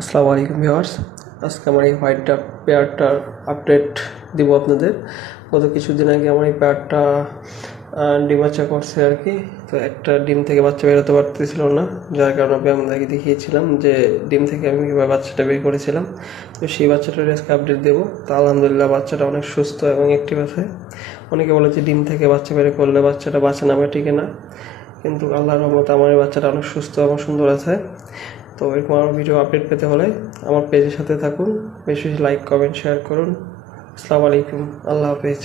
আসসালামু আলাইকুম ভিউয়ার্স। আজকে আমার এই হোয়াইট ডাক পেয়ারটার আপডেট দিব আপনাদের। গত কিছুদিন আগে আমার এই পেয়ারটা ডিম বাচ্চা করছে আর কি। তো একটা ডিম থেকে বাচ্চা বেরোতে পারতেছিল না, যার কারণে আমি আপনাকে দেখিয়েছিলাম যে ডিম থেকে আমি কীভাবে বাচ্চাটা বের করেছিলাম। তো সেই বাচ্চাটার আজকে আপডেট দেবো। তো আলহামদুলিল্লাহ বাচ্চাটা অনেক সুস্থ এবং অ্যাক্টিভ আছে। অনেকে বলে যে ডিম থেকে বাচ্চা বের করলে বাচ্চাটা বাঁচে নামে, টিকে না, কিন্তু আল্লাহর রহমতে আমার এই বাচ্চাটা অনেক সুস্থ এবং সুন্দর আছে। তো এরকম আরও ভিডিও আপডেট পেতে হলে আমার পেজের সাথে থাকুন, বেশি বেশি লাইক, কমেন্ট, শেয়ার করুন। আসসালামু আলাইকুম, আল্লাহ হাফেজ।